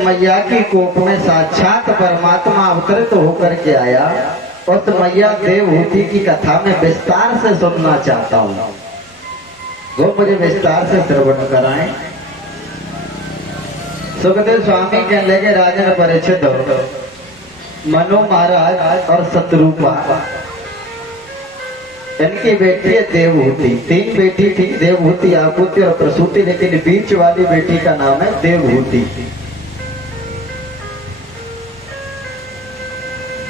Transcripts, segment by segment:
मैया की कोप में साक्षात परमात्मा अवतरित होकर के आया। उस मैया देवहूति की कथा में विस्तार से सुनना चाहता हूँ, वो मुझे विस्तार से श्रवण कराएं। सुखदेव स्वामी कहने लगे, राजन परीक्षित मनु महाराज और शत्रुपा, इनकी बेटी है देवहूति। 3 बेटी थी, देवहूति, आकुति और प्रसूति, लेकिन बीच वाली बेटी का नाम है देवहूति।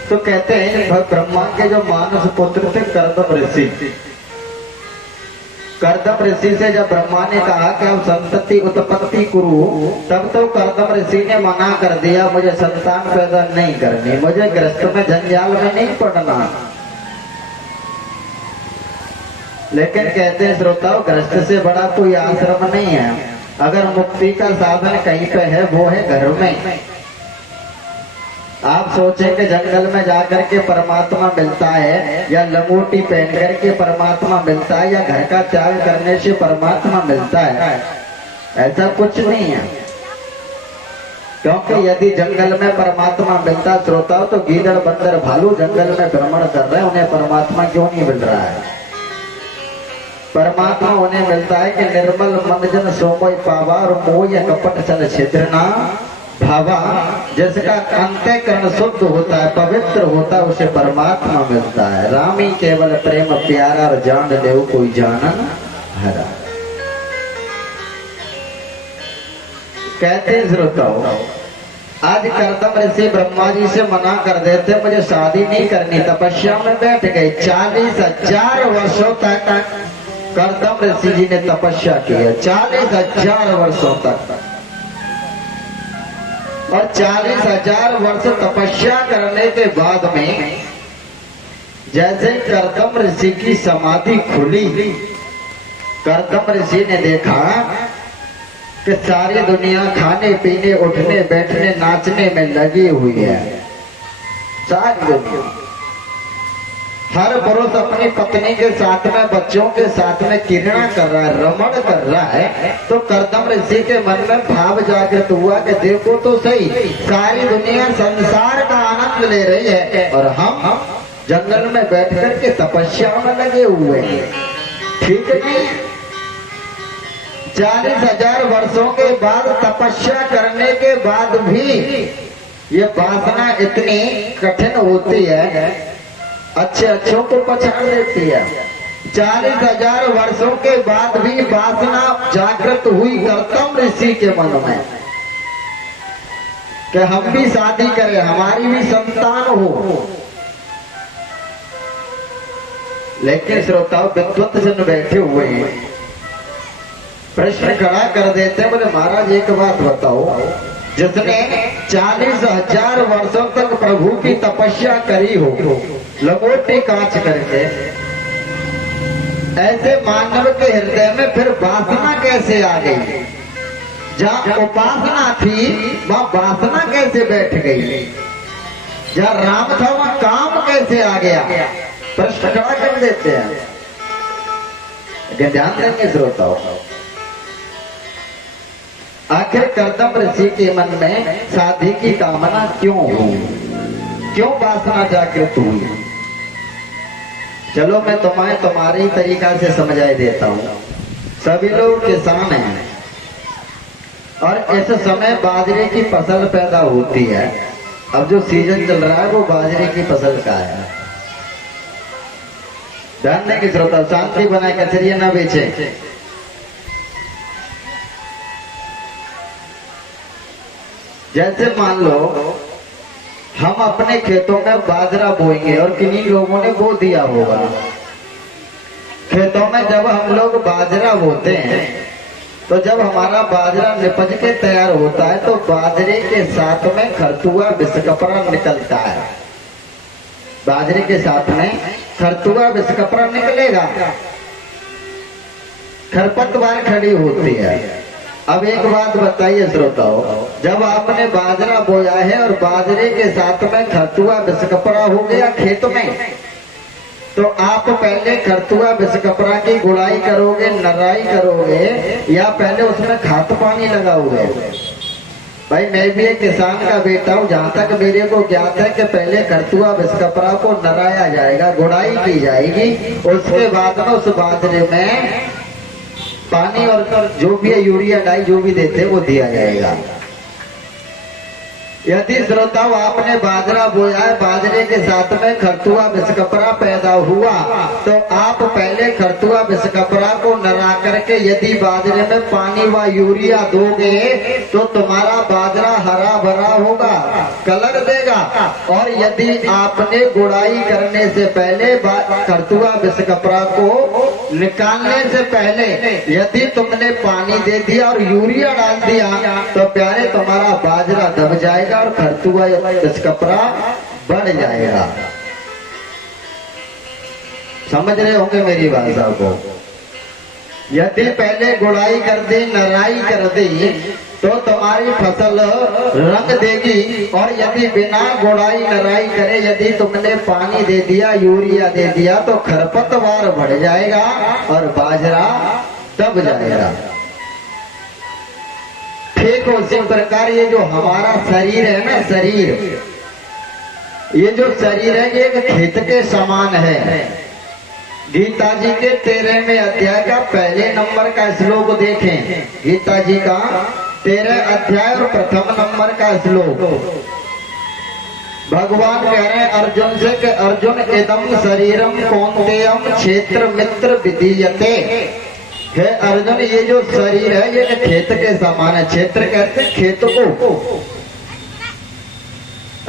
तो कहते हैं ब्रह्मा के जो मानस पुत्र थे कर्दम ऋषि, कर्दम ऋषि से जब ब्रह्मा ने कहा कि अब संतति उत्पत्ति करो, तब तो कर्दम ऋषि ने मना कर दिया, मुझे संतान पैदा नहीं करनी, मुझे ग्रस्त में जंजाल में नहीं पड़ना। लेकिन कहते हैं श्रोताओ, ग्रस्त से बड़ा कोई आश्रम नहीं है। अगर मुक्ति का साधन कहीं पे है वो है घर में। आप सोचें कि जंगल में जाकर के परमात्मा मिलता है, या लंगोटी पहन करके परमात्मा मिलता है, या घर का त्याग करने से परमात्मा मिलता है, ऐसा कुछ नहीं है। क्योंकि यदि जंगल में परमात्मा मिलता श्रोताओ, तो गीदड़ बंदर भालू जंगल में भ्रमण कर रहे हैं, उन्हें परमात्मा क्यों नहीं मिल रहा है? परमात्मा उन्हें मिलता है कि निर्मल मन जन सोमय पावा और मोह कपट चल छिद्रना भावा। जिसका अंतःकरण शुद्ध होता है, पवित्र होता है, उसे परमात्मा मिलता है। रामी केवल प्रेम प्यारा और जान देव कोई जानन हरा। कहते श्रोताओं, आज कर्दम ऋषि ब्रह्मा जी से मना कर देते, मुझे शादी नहीं करनी, तपस्या में बैठ गए। 40,000 वर्षों तक कर्दम ऋषि जी ने तपस्या की है, 40,000 वर्षों तक। और 40,000 वर्ष तपस्या करने के बाद में जैसे कर्दम ऋषि की समाधि खुली, कर्दम ऋषि ने देखा कि सारी दुनिया खाने पीने उठने बैठने नाचने में लगी हुई है। सारी दुनिया, हर पुरुष अपनी पत्नी के साथ में, बच्चों के साथ में क्रीड़ा कर रहा है, रमण कर रहा है। तो कर्दम ऋषि के मन में भाव जागृत हुआ कि देखो तो सही, सारी दुनिया संसार का आनंद ले रही है और हम जंगल में बैठ कर के तपस्या में लगे हुए हैं। ठीक नहीं? 40,000 वर्षों के बाद तपस्या करने के बाद भी ये वासना इतनी कठिन होती है, अच्छे अच्छों को पछाड़ देती है। 40,000 वर्षों के बाद भी वासना जागृत हुई कर्दम ऋषि के मन में कि हम भी शादी करें, हमारी भी संतान हो। लेकिन श्रोताओं, विद्वत जन बैठे हुए हैं, प्रश्न खड़ा कर देते हैं, बोले महाराज एक बात बताओ, जिसने 40,000 वर्षों तक प्रभु की तपस्या करी हो, लंगोटी कांच करके, ऐसे मानव के हृदय में फिर वासना कैसे आ गई? जहाँ उपासना थी वहाँ वासना कैसे बैठ गई? जहाँ राम था वहाँ काम कैसे आ गया? प्रश्न खड़ा कर देते हैं। ध्यान देंगे श्रोताओं, आखिर कर्दम ऋषि के मन में शादी की कामना क्यों हुई, क्यों वासना जागृत हुई? चलो मैं तुम्हें तुम्हारे ही तरीका से समझाई देता हूँ। सभी लोग किसान हैं और इस समय बाजरे की फसल पैदा होती है। अब जो सीजन चल रहा है वो बाजरे की फसल का है। ध्यान देंगे श्रोता, शांति बनाए, कचरिया ना बेचे। जैसे मान लो हम अपने खेतों में बाजरा बोएंगे और किन्हीं लोगों ने बो दिया होगा। खेतों में जब हम लोग बाजरा बोते हैं तो जब हमारा बाजरा निपज के तैयार होता है तो बाजरे के साथ में खरतुआ बिस्कपरा निकलता है। बाजरे के साथ में खरतुआ बिस्कपरा निकलेगा, खरपतवार खड़ी होती है। अब एक बात बताइए श्रोताओं, जब आपने बाजरा बोया है और बाजरे के साथ में खरतुआ बिस्कपरा हो गया खेत में, तो आप पहले खरतुआ बिस्कपरा की गुड़ाई करोगे, नराई करोगे, या पहले उसमें खाद पानी लगाओगे? भाई मैं भी एक किसान का बेटा हूँ। जहाँ तक मेरे को ज्ञात है कि पहले करतुआ बिस्कपरा को नराया जाएगा, गुड़ाई की जाएगी, उसके बाद में उस बाजरे में पानी और जो भी है यूरिया डाई जो भी देते वो दिया जाएगा। यदि श्रोताओं आपने बाजरा बोया है, बाजरे के साथ में खरतुआ बिस्कपरा पैदा हुआ, तो आप पहले खरतुआ बिस्कपरा को नरा करके यदि बाजरे में पानी व यूरिया दोगे तो तुम्हारा बाजरा हरा भरा होगा, कलर देगा। और यदि आपने गुड़ाई करने से पहले खरतुआ बिस्कपरा को निकालने से पहले यदि तुमने पानी दे दिया और यूरिया डाल दिया तो प्यारे तुम्हारा बाजरा दब जाएगा और खरतुआ बिस्कपरा बढ़ जाएगा। समझ रहे होंगे मेरी भाषा को। यदि पहले गुड़ाई कर दी, नराई कर दी तो तुम्हारी फसल रंग देगी, और यदि बिना गुड़ाई नराई करे यदि तुमने पानी दे दिया, यूरिया दे दिया तो खरपतवार बढ़ जाएगा और बाजरा दब जाएगा। ठीक उसी प्रकार ये जो हमारा शरीर है ना, शरीर, ये जो शरीर है ये एक खेत के समान है। गीता जी के 13वें अध्याय का पहले नंबर का श्लोक देखें। गीता जी का 13 अध्याय और प्रथम नंबर का श्लोक। भगवान कह रहे हैं अर्जुन से कि अर्जुन इदम शरीरम कौन्तेयम क्षेत्र मित्र विधीयते। है अर्जुन, ये जो शरीर है ये खेत के समान है। क्षेत्र कहते हैं खेत को।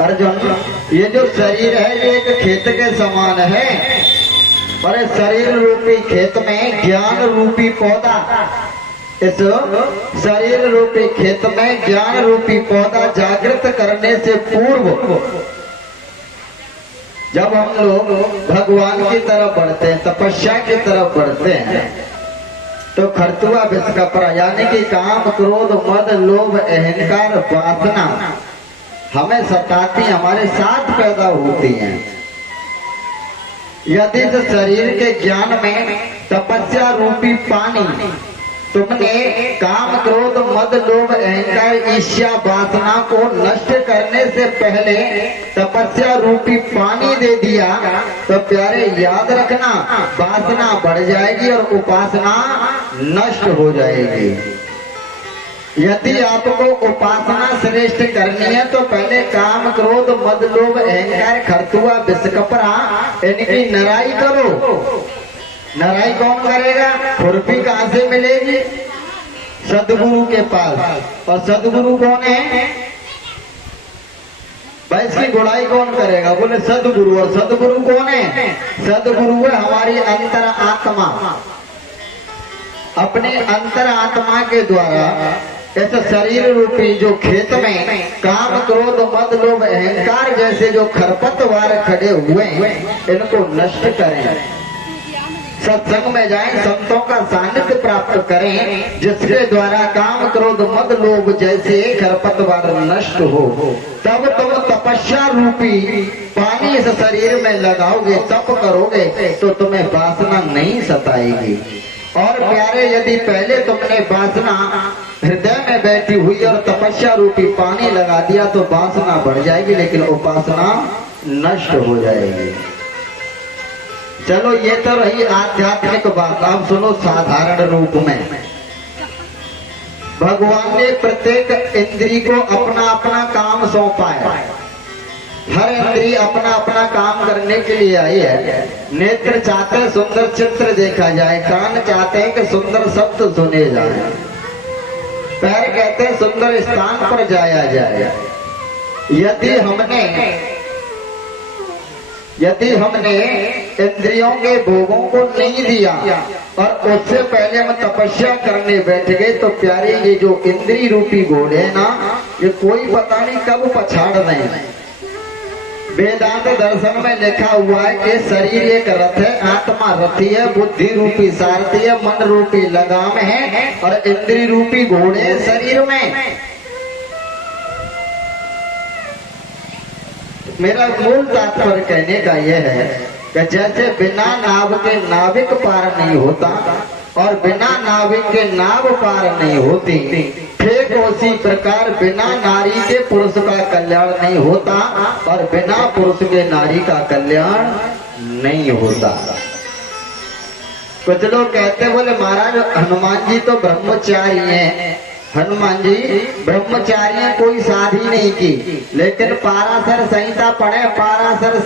अर्जुन, ये जो शरीर है ये एक खेत के समान है, और शरीर रूपी खेत में ज्ञान रूपी पौधा, इस शरीर रूपी खेत में ज्ञान रूपी पौधा जागृत करने से पूर्व जब हम लोग भगवान की तरफ बढ़ते हैं, तपस्या की तरफ बढ़ते हैं, तो खरतुआ बिस्कपरा यानी कि काम क्रोध मद लोभ अहंकार वासना हमें सताती, हमारे साथ पैदा होती हैं। यदि इस शरीर के ज्ञान में तपस्या रूपी पानी तुमने काम क्रोध मद लोभ अहंकार ईर्ष्या वासना को नष्ट करने से पहले तपस्या रूपी पानी दे दिया तो प्यारे याद रखना वासना बढ़ जाएगी और उपासना नष्ट हो जाएगी। यदि आपको उपासना श्रेष्ठ करनी है तो पहले काम क्रोध मद लोभ अहंकार खरतुआ बिस्कपरा इनकी नराई करो। नराई कौन करेगा? खुरपी कहाँ से मिलेगी? सदगुरु के पास। और सदगुरु कौन है भाई? इसकी गुड़ाई कौन करेगा? बोले सदगुरु। और सदगुरु कौन है? सदगुरु है हमारी अंतर आत्मा। अपने अंतर आत्मा के द्वारा ऐसा शरीर रूपी जो खेत में काम क्रोध मद लोभ अहंकार जैसे जो खरपतवार खड़े हुए इनको नष्ट करें। सत्संग में जाएं, संतों का सानिध्य प्राप्त करें जिसके द्वारा काम क्रोध मद लोभ जैसे खरपतवार नष्ट हो। तब तुम तपस्या रूपी पानी इस शरीर में लगाओगे, तप करोगे तो तुम्हें वासना नहीं सताएगी। और प्यारे यदि पहले तुमने वासना हृदय में बैठी हुई और तपस्या रूपी पानी लगा दिया तो वासना बढ़ जाएगी, लेकिन उपासना नष्ट हो जाएगी। चलो ये तो रही आध्यात्मिक बात। अब सुनो साधारण रूप में। भगवान ने प्रत्येक इंद्री को अपना अपना काम सौंपा है। हर इंद्री अपना अपना काम करने के लिए आई है। नेत्र चाहते हैं सुंदर चित्र देखा जाए, कान चाहते हैं कि सुंदर शब्द सुने जाए, पैर कहते हैं सुंदर स्थान पर जाया जाए। यदि हमने इंद्रियों के भोगों को नहीं दिया और उससे पहले हम तपस्या करने बैठ गए तो प्यारे ये जो इंद्री रूपी घोड़े है ना, ये कोई पता नहीं कब पछाड़ रहे हैं। वेदांत दर्शन में लिखा हुआ है कि शरीर एक रथ है, आत्मा रथी है, बुद्धि रूपी सारथी है, मन रूपी लगाम है और इंद्री रूपी घोड़े शरीर में। मेरा मूल तात्पर्य कहने का यह है कि जैसे बिना नाव के नाविक पार नहीं होता और बिना नाविक के नाव पार नहीं होती, ठीक उसी प्रकार बिना नारी के पुरुष का कल्याण नहीं होता और बिना पुरुष के नारी का कल्याण नहीं होता। कुछ लोग कहते बोले महाराज हनुमान जी तो ब्रह्मचारी हैं, हनुमान जी ब्रह्मचारी हैं, कोई शादी नहीं की, लेकिन पाराशर संहिता पढ़े, पाराशर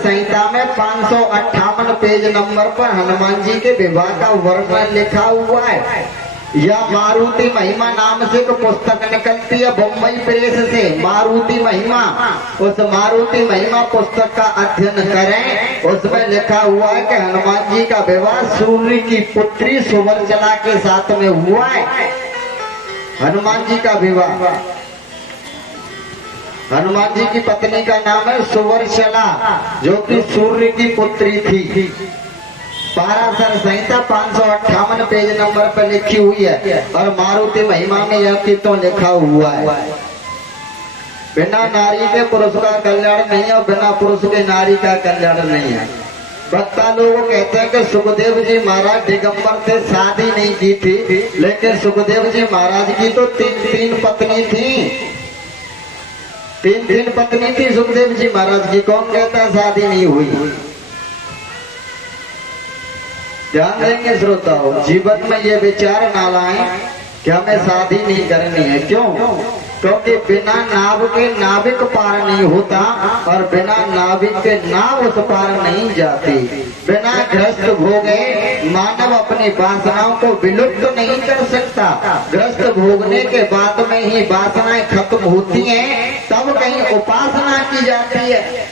संहिता में 558 पेज नंबर पर हनुमान जी के विवाह का वर्णन लिखा हुआ है। या मारुति महिमा नाम से एक पुस्तक निकलती है बम्बई प्रेस से, मारुति महिमा, उस मारुति महिमा पुस्तक का अध्ययन करें। उसमें लिखा हुआ है कि हनुमान जी का विवाह सूर्य की पुत्री सुवर्चला के साथ में हुआ है। हनुमान जी का विवाह, हनुमान जी की पत्नी का नाम है सुवर्चला, जो कि सूर्य की पुत्री थी। पाराशर संहिता 558 पेज नंबर पर लिखी हुई है और मारुति महिमा में यह कीर्तन लिखा हुआ है। बिना नारी के पुरुष का कल्याण नहीं है और बिना पुरुष के नारी का कल्याण नहीं है। वक्ता लोग कहते हैं कि सुखदेव जी महाराज दिगंबर थे, शादी नहीं की थी, लेकिन सुखदेव जी महाराज की तो तीन पत्नी थी, तीन पत्नी थी सुखदेव जी महाराज की। कौन कहता है शादी नहीं हुई? ध्यान देंगे श्रोताओं, जीवन में ये विचार ना लाएं कि हमें शादी नहीं करनी है। क्यों? क्योंकि बिना नाव के नाविक पार नहीं होता और बिना नाविक के नाव उस पार नहीं जाती। बिना ग्रस्त भोगे मानव अपनी वासनाओं को विलुप्त नहीं कर सकता। ग्रस्त भोगने के बाद में ही वासनाएं खत्म होती हैं, तब कहीं उपासना की जाती है।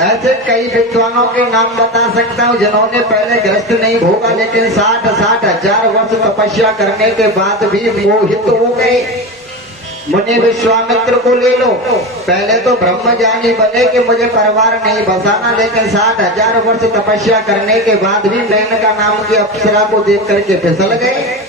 ऐसे कई विद्वानों के नाम बता सकता हूँ जिन्होंने पहले ग्रस्त नहीं भोगा, लेकिन 60 हजार वर्ष तपस्या करने के बाद भी मोहित हो गए। मुनि विश्वामित्र को ले लो, पहले तो ब्रह्मज्ञानी बने कि मुझे परिवार नहीं बसाना, लेकिन 60,000 वर्ष तपस्या करने के बाद भी मेनका नाम की अप्सरा को देख करके फिसल गए।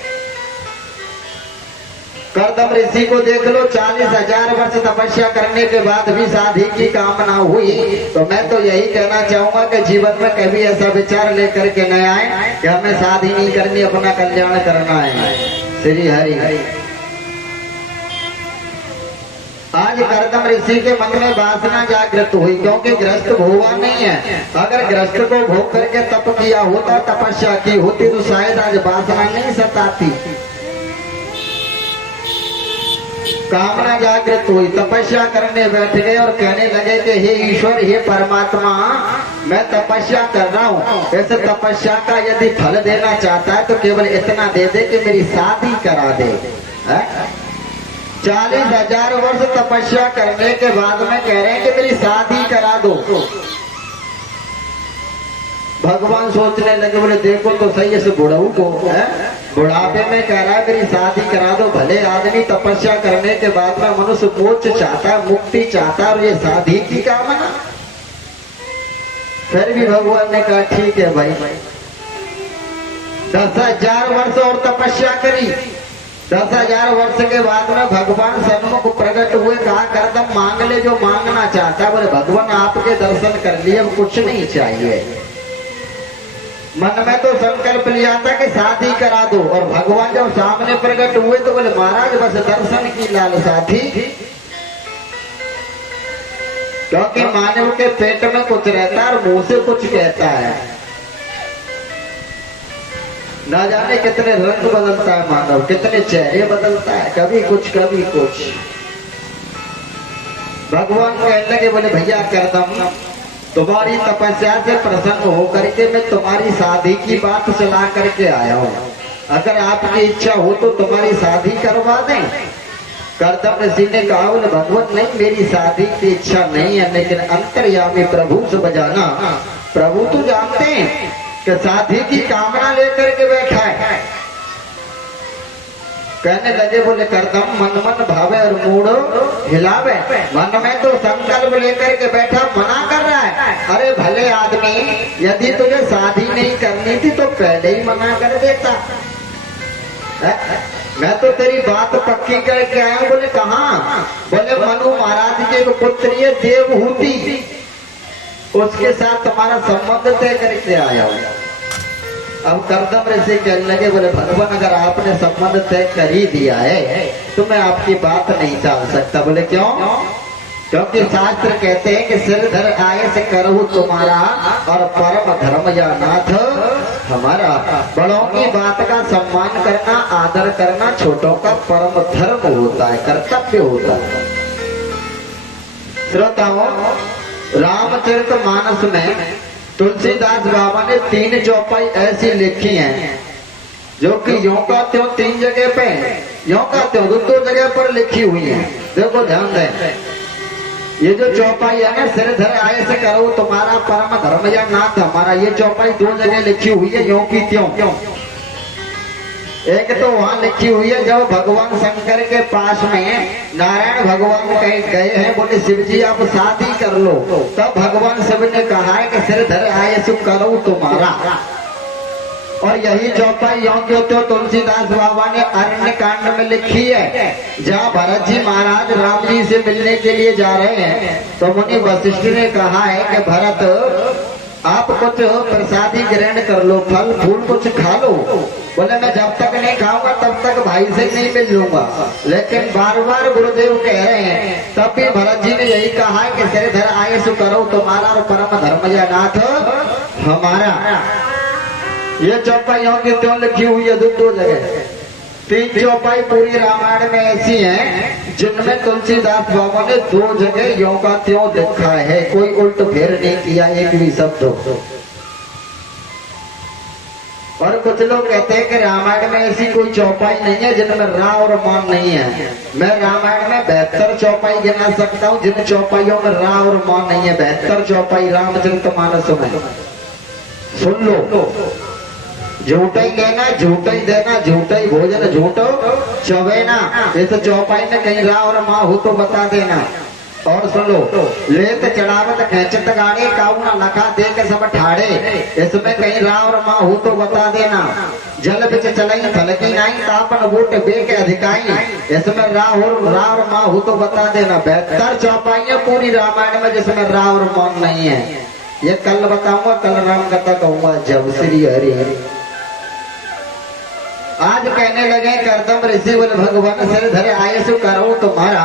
कर्दम ऋषि को देख लो, 40,000 वर्ष तपस्या करने के बाद भी शादी की कामना हुई। तो मैं तो यही कहना चाहूंगा कि जीवन में कभी ऐसा विचार लेकर के न आए कि हमें शादी नहीं करनी, अपना कल्याण करना है। श्री हरि। आज कर्दम ऋषि के मन में वासना जागृत हुई, क्योंकि ग्रस्त भोगा नहीं है। अगर ग्रस्त को भोग करके तप किया होता, तपस्या की होती, तो शायद आज वासना नहीं सताती। कामना जागृत हुई, तपस्या करने बैठ गए और कहने लगे कि हे ईश्वर, हे परमात्मा, मैं तपस्या कर रहा हूँ, ऐसे तपस्या का यदि फल देना चाहता है तो केवल इतना दे दे कि मेरी शादी करा दे। 40,000 वर्ष तपस्या करने के बाद में कह रहे हैं कि मेरी शादी करा दो। भगवान सोचने लगे, बोले देखो तो सही है, बुढ़ऊ को बुढ़ापे में कह रहा है मेरी शादी करा दो। भले आदमी तपस्या करने के बाद में मनुष्य मोक्ष चाहता है, मुक्ति चाहता है, और ये शादी की कामना। फिर भी भगवान ने कहा ठीक है भाई। 10,000 वर्ष और तपस्या करी। 10,000 वर्ष के बाद में भगवान सन्मुख प्रकट हुए, कहा कर्दम मांग ले जो मांगना चाहता है। बोले भगवान आपके दर्शन कर लिए, अब कुछ नहीं चाहिए। मन में तो संकल्प लिया था कि शादी करा दो, और भगवान जब सामने प्रकट हुए तो बोले महाराज बस दर्शन की लालसा थी। क्योंकि मानव के पेट में कुछ रहता है और मुंह से कुछ कहता है। ना जाने कितने रंग बदलता है मानव, कितने चेहरे बदलता है, कभी कुछ कभी कुछ। भगवान कहने लगे, बोले भैया कर्दम, तुम्हारी तपस्या से प्रसन्न होकर के मैं तुम्हारी शादी की बात चला करके आया हूँ। अगर आपकी इच्छा हो तो तुम्हारी शादी करवा दें। कर्दम ऋषि ने कहा, बोले भगवान नहीं, मेरी शादी की इच्छा नहीं है, लेकिन अंतर्यामी प्रभु से बजाना। प्रभु तो जानते हैं कि शादी की कामना लेकर के बैठा है। कहने लगे, बोले कर्दम मन मन भावे और मूड हिलावे। मन में तो संकल्प लेकर के बैठा, मना कर रहा है। अरे भले आदमी, यदि तुझे शादी नहीं करनी थी तो पहले ही मना कर देता। मैं तो तेरी बात पक्की करके आया हूँ। बोले कहाँ? बोले मनु महाराज की एक पुत्री है देवहूति, उसके साथ तुम्हारा संबंध तय करके आया हूँ। अब कर्दम ऋषि कहने लगे, बोले भगवान अगर आपने संबंध तय कर ही दिया है तो मैं आपकी बात नहीं टाल सकता। बोले क्यों? क्योंकि शास्त्र कहते हैं कि सिर धर आए से करहु तुम्हारा और परम धर्म या नाथ हमारा। बड़ों की बात का सम्मान करना, आदर करना छोटों का परम धर्म होता है, कर्तव्य होता है। श्रोताओं, रामचरितमानस में तुलसीदास बाबा ने 3 चौपाई ऐसी लिखी हैं जो कि यों का त्यों 3 जगह पे, यों का त्यों 2 जगह पर लिखी हुई है। देखो ध्यान दें, ये जो चौपाई है ना, सिर धर आए से करो तुम्हारा परम धर्म या नाथ हमारा, ये चौपाई 2 जगह लिखी हुई है यों की त्यों। एक तो वहां लिखी हुई है जब भगवान शंकर के पास में नारायण भगवान कहीं गए हैं, बोले शिव जी आप शादी कर लो, तब भगवान शिव ने कहा है कि सिर धर आए सो करो तुम्हारा। और यही चौपाई यों क्यों तो तुलसीदास बाबा ने अरण्य कांड में लिखी है, जहाँ भरत जी महाराज राम जी से मिलने के लिए जा रहे हैं तो मुनि वशिष्ठ ने कहा है कि भरत आप कुछ प्रसादी ग्रहण कर लो, फल फूल कुछ खा लो। बोले मैं जब तक नहीं खाऊंगा तब तक भाई से नहीं मिल लूंगा। लेकिन बार बार गुरुदेव कह रहे हैं, तब भी भरत जी ने यही कहा है कि सिर धर आए सो करो तुम्हारा और परम धर्म या नाथ हमारा। ये चौपाई की त्यों लिखी हुई है 2 जगह। 3 चौपाई पूरी रामायण में ऐसी हैं जिनमें तुलसीदास बाबा ने 2 जगह यों का त्यों लिखा है, कोई उल्ट फेर नहीं किया एक भी शब्द। और कुछ लोग कहते हैं कि रामायण में ऐसी कोई चौपाई नहीं है जिनमें रा और मान नहीं है। मैं रामायण में 72 चौपाई गिना सकता हूँ जिन चौपाइयों में रा और मान नहीं है। 72 चौपाई रामचरितमानस में। सुन लो, झूठा ही लेना, झूठा ही देना, झूठा ही भोजन झूठो चवेना। इस चौपाई में कहीं रा और माँ हो तो बता देना। और सुनो, लेत चढ़ावत खेचत गाड़े काऊ ना लखा दे के सब ठाड़े, इसमें कहीं रा और माँ हो तो बता देना। जल बिच चलई थलकी नाई तापन बूट बे के अधिकाई, इसमें रा और माँ हो तो बता देना। 72 चौपाइयां पूरी रामायण में जिसमें रा और माँ नहीं है। ये कल बताऊंगा, कल राम कथा कहूंगा। जब श्री हरि हरि। आज कहने लगे कर्दम ऋषि, बोले भगवान सिर धरे आए सो करो तुम्हारा।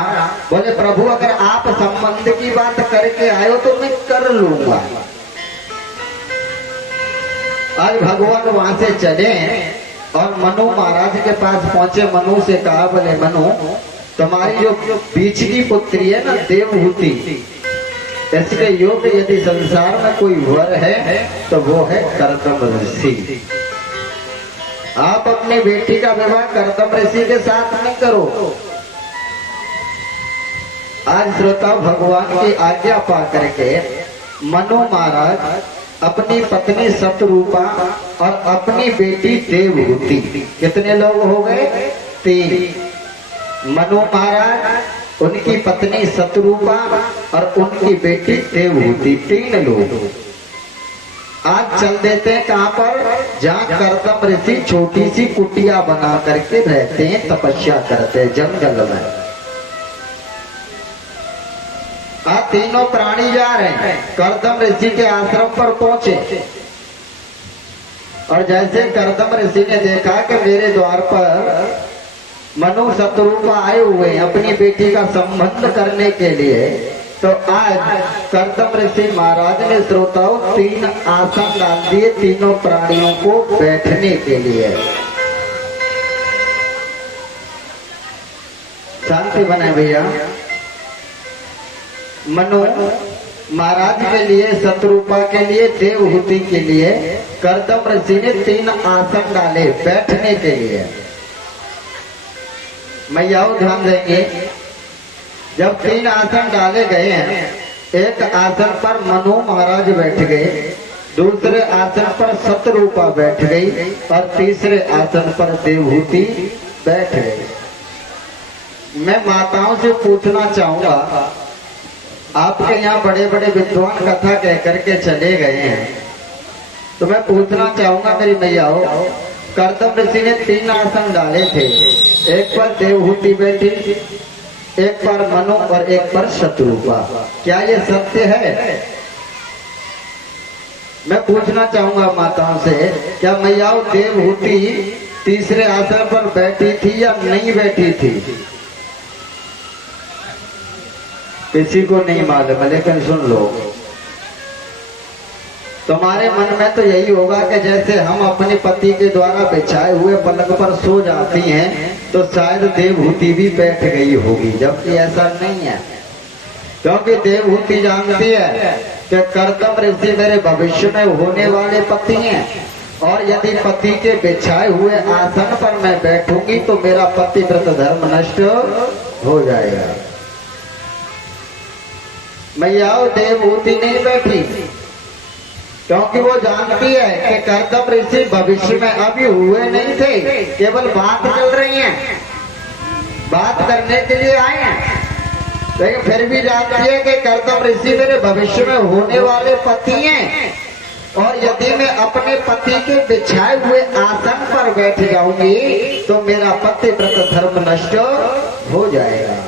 बोले प्रभु अगर आप संबंध की बात करके आयो तो मैं कर लूंगा। आज भगवान वहां से चले और मनु महाराज के पास पहुंचे। मनु से कहा, बोले मनु तुम्हारी जो बीच की पुत्री है ना देवहूति, इसके योग्य यदि संसार में कोई वर है तो वो है कर्दम ऋषि। आप अपनी बेटी का विवाह कर्दम ऋषि के साथ नहीं करो। आज श्रोता भगवान की आज्ञा पा करके मनु महाराज अपनी पत्नी सतरूपा और अपनी बेटी देवहूति, कितने लोग हो गए? 3। मनु महाराज, उनकी पत्नी सतरूपा और उनकी बेटी देवहूति, 3 लोग। आज चल देते हैं कहाँ पर? जहाँ कर्दम ऋषि छोटी सी कुटिया बना करके रहते हैं, तपस्या करते हैं जंगल में। आज तीनों प्राणी जा रहे हैं, कर्दम ऋषि के आश्रम पर पहुंचे। और जैसे कर्दम ऋषि ने देखा कि मेरे द्वार पर मनु सतरूपा आए हुए हैं अपनी बेटी का संबंध करने के लिए, तो आज कर्दम ऋषि महाराज ने श्रोताओं 3 आसन डाल दिए तीनों प्राणियों को बैठने के लिए। शांति बनाए भैया। मनु महाराज के लिए, शत्रुपा के लिए, देवहूति के लिए कर्दम ऋषि ने 3 आसन डाले बैठने के लिए। मैयाओं ध्यान देंगे, जब 3 आसन डाले गए हैं, एक आसन पर मनु महाराज बैठ गए, दूसरे आसन पर शत्रुपा बैठ गई और तीसरे आसन पर देवहूति बैठ गई। मैं माताओं से पूछना चाहूंगा, आपके यहाँ बड़े बड़े विद्वान कथा कह करके चले गए हैं, तो मैं पूछना चाहूंगा मेरी मैयाओं, कर्दम ऋषि ने 3 आसन डाले थे, एक पर देवहूति बैठी, एक पर मनु और एक पर शत्रुपा। क्या ये सत्य है? मैं पूछना चाहूंगा माताओं से, क्या मैयाओं देवहूति तीसरे आसन पर बैठी थी या नहीं बैठी थी? किसी को नहीं मालूम, लेकिन सुन लो, तुम्हारे मन में तो यही होगा कि जैसे हम अपने पति के द्वारा बिछाए हुए पलंग पर सो जाती हैं तो शायद देवहूति भी बैठ गई होगी, जबकि ऐसा नहीं है। क्योंकि देवहूति जानती है कि कर्दम ऋषि मेरे भविष्य में होने वाले पति हैं, और यदि पति के बिछाए हुए आसन पर मैं बैठूंगी तो मेरा पतिव्रत धर्म नष्ट हो जाएगा। मैयाओं देवहूति नहीं बैठी, क्योंकि वो जानती है कि कर्दम ऋषि भविष्य में अभी हुए नहीं थे, केवल बात चल रही है, बात करने के लिए आए हैं, लेकिन फिर भी जानती है कि कर्दम ऋषि मेरे भविष्य में होने वाले पति हैं, और यदि मैं अपने पति के बिछाए हुए आसन पर बैठ जाऊंगी तो मेरा पतिव्रत धर्म नष्ट हो जाएगा।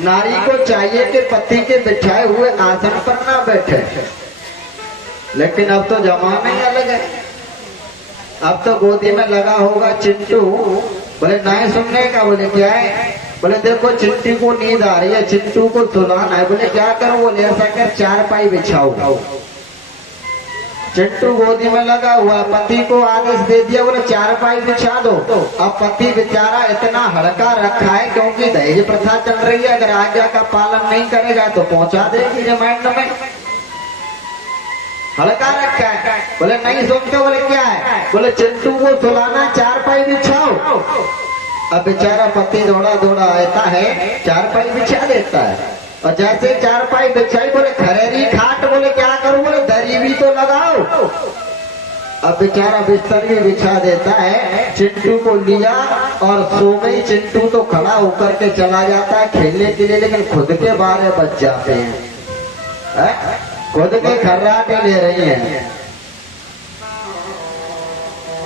नारी को चाहिए कि पति के बिछाए हुए आसन पर ना बैठे, लेकिन अब तो जमाना ही अलग है। अब तो गोदी में लगा होगा चिंटू, बोले नहीं सुनने का, बोले क्या है, बोले देखो चिंटू को नींद आ रही है, चिंटू को सुलाना है, बोले क्या करूं, बोले ऐसा कर चारपाई बिछाओ। चिंटू गोदी में लगा हुआ, पति को आदेश दे दिया, बोले चारपाई बिछा दो। अब पति बेचारा इतना हड़का रखा है, क्योंकि दहेज प्रथा चल रही है, अगर आज्ञा का पालन नहीं करेगा तो पहुंचा देगी रिमांड में, हड़का रखा है। बोले नहीं सुनते, बोले क्या है, बोले चिंटू को सुलाना, चारपाई बिछाओ। अब बेचारा पति दौड़ा दौड़ा आता है, चारपाई बिछा देता है, और जैसे चारपाई बिछाई, बोले खरेरी खाट, बोले क्या करूं, बोले दरी भी तो लगाओ। अब बेचारा बिस्तर भी बिछा देता है, चिंटू को लिया और सो गई। चिंटू तो खड़ा होकर के चला जाता है खेलने के लिए, लेकिन खुद के बारे बच जाते हैं, खुद के खर्राटे ले रही हैं।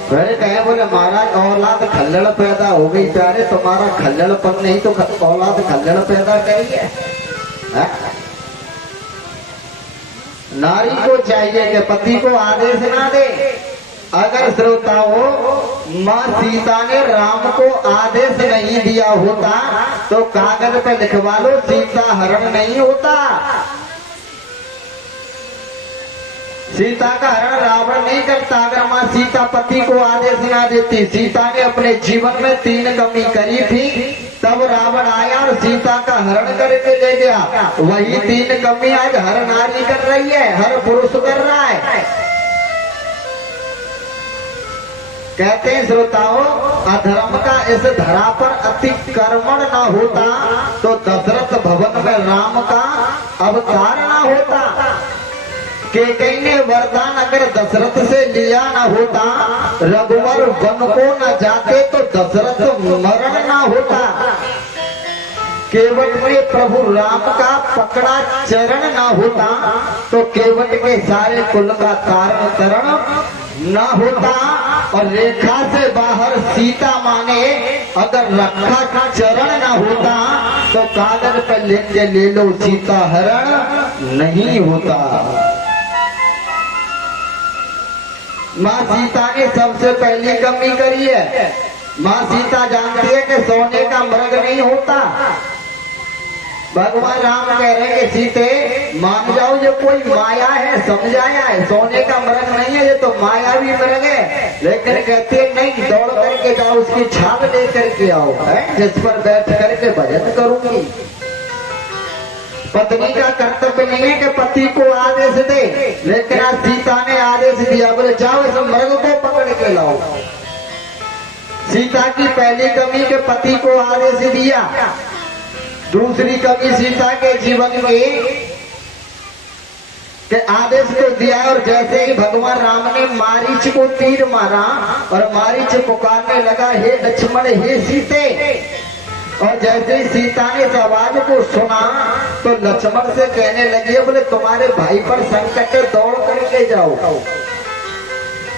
फिर कहे, बोले महाराज औलाद खल्लड़ पैदा हो गई, प्यारे तुम्हारा खल्लड़पन नहीं तो औलाद खल्लड़ पैदा करी है। नारी को चाहिए कि पति को आदेश ना दे। अगर श्रोताओं माँ सीता ने राम को आदेश नहीं दिया होता तो कागज पे लिखवा लो, सीता हरण नहीं होता। सीता का हरण रावण नहीं करता अगर माँ सीता पति को आदेश ना देती। सीता ने अपने जीवन में 3 कमी करी थी, तब रावण आया और सीता का हरण करके ले गया। वही 3 कमी आज हर नारी कर रही है, हर पुरुष कर रहा है। कहते हैं श्रोताओं, अधर्म का इस धरा पर अतिक्रमण न होता तो दशरथ भवन में राम का अवतार न होता। केकई ने वरदान अगर दशरथ से लिया न होता, रघुवर वन को न जाते तो दशरथ मरण न होता। केवट में प्रभु राम का पकड़ा चरण न होता तो केवट के सारे कुल का तारण तरण न होता। और रेखा से बाहर सीता माने अगर रखा का चरण न होता तो कागज पर लिख के ले लो, सीता हरण नहीं होता। माँ सीता ने सबसे पहली कमी करी है। माँ सीता जानती है कि सोने का मृग नहीं होता। भगवान राम कह रहे हैं कि सीते मान जाओ, ये कोई माया है, समझाया है, सोने का मृग नहीं है, ये तो मायावी मृग है। लेकिन कहते नहीं, दौड़ करके जाओ, उसकी छाप ले करके आओ, जिस पर बैठ करके भजन करूंगी। पत्नी का कर्तव्य नहीं है कि पति को आदेश दे, लेकिन आज सीता ने आदेश दिया, बोले जाओ इस मृग को पकड़ के लाओ। सीता की पहली कमी के पति को आदेश दिया। दूसरी कमी सीता के जीवन में के आदेश तो दिया, और जैसे ही भगवान राम ने मारीच को तीर मारा और मारीच पुकारने लगा, हे लक्ष्मण हे सीते, और जैसे ही सीता ने इस आवाज को सुना तो लक्ष्मण से कहने लगी, बोले तुम्हारे भाई पर संकट है, दौड़ करके जाओ।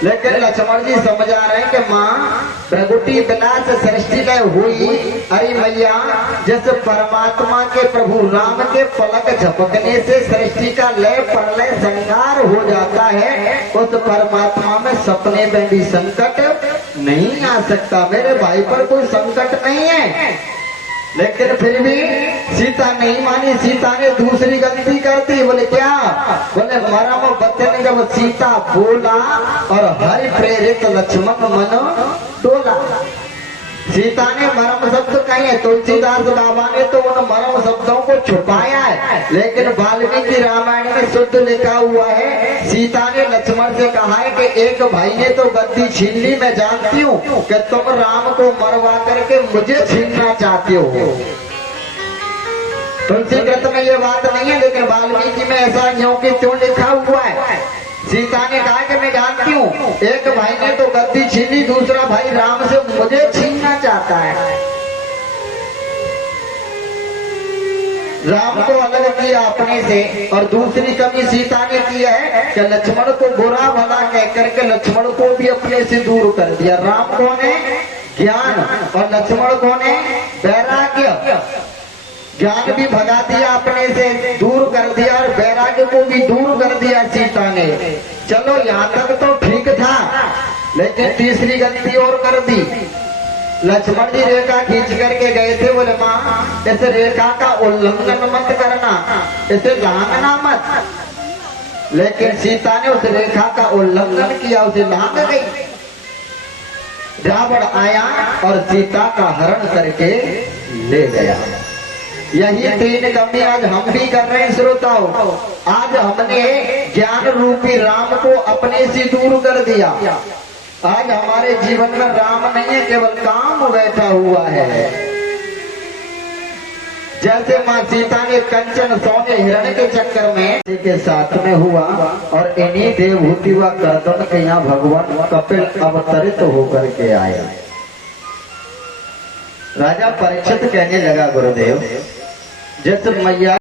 लेकिन लक्ष्मण जी समझ आ रहे हैं कि माँ प्रगुटी विलास सृष्टि लय हुई। अरे मैया, जैसे परमात्मा के प्रभु राम के पलक झपकने से सृष्टि का लय प्रलय संहार हो जाता है, उस परमात्मा में सपने में भी संकट नहीं आ सकता। मेरे भाई पर कोई संकट नहीं है। लेकिन फिर भी सीता नहीं मानी। सीता ने दूसरी गलती कर दी। बोले क्या? बोले मरम वचन जब सीता बोला और हरि प्रेरित लक्ष्मण मन डोला। सीता ने मरम शब्द कहे हैं, तुलसीदास बाबा ने तो उन मरम शब्दों को छुपाया है, लेकिन वाल्मीकि रामायण में शुद्ध लिखा हुआ है। सीता ने लक्ष्मण से कहा है कि एक भाई ने तो गद्दी छीन ली, मैं जानती हूँ कि तुम राम को मरवा करके मुझे छीनना चाहते हो। तुलसी ग्रंथ में ये बात नहीं है, लेकिन वाल्मीकि में ऐसा यूं कि क्यों लिखा हुआ है। सीता ने कहा कि मैं जानती हूँ एक भाई ने तो गद्दी छीनी, दूसरा भाई राम से मुझे छीनना चाहता है। राम को अलग किया अपने से, और दूसरी कमी सीता ने किया है कि लक्ष्मण को बुरा भला कह करके लक्ष्मण को भी अपने से दूर कर दिया। राम कौन है? ज्ञान, और लक्ष्मण कौन है? वैराग्य। ज्ञान भी भगा दिया, अपने से दूर कर दिया, और वैराग्य को भी दूर कर दिया सीता ने। चलो यहाँ तक तो ठीक था, लेकिन तीसरी गलती और कर दी। लक्ष्मण जी रेखा खींच करके गए थे। बोले माँ, इस रेखा का उल्लंघन मत करना, इसे लांघना मत। लेकिन सीता ने उस रेखा का उल्लंघन किया, उसे लांघ गई। रावण आया और सीता का हरण करके ले गया। यही तीन कमी आज हम भी कर रहे हैं श्रोताओं। आज हमने ज्ञान रूपी राम को अपने से दूर कर दिया। आज हमारे जीवन में राम नहीं है, केवल काम बैठा हुआ है। जैसे माँ सीता ने कंचन सोने हिरण के चक्कर में के साथ में हुआ, और इन्हीं देवभूति व कर्दम के यहाँ भगवान कपिल अवतरित होकर के आए। राजा परीक्षित कहने लगा, गुरुदेव, जैसे मैया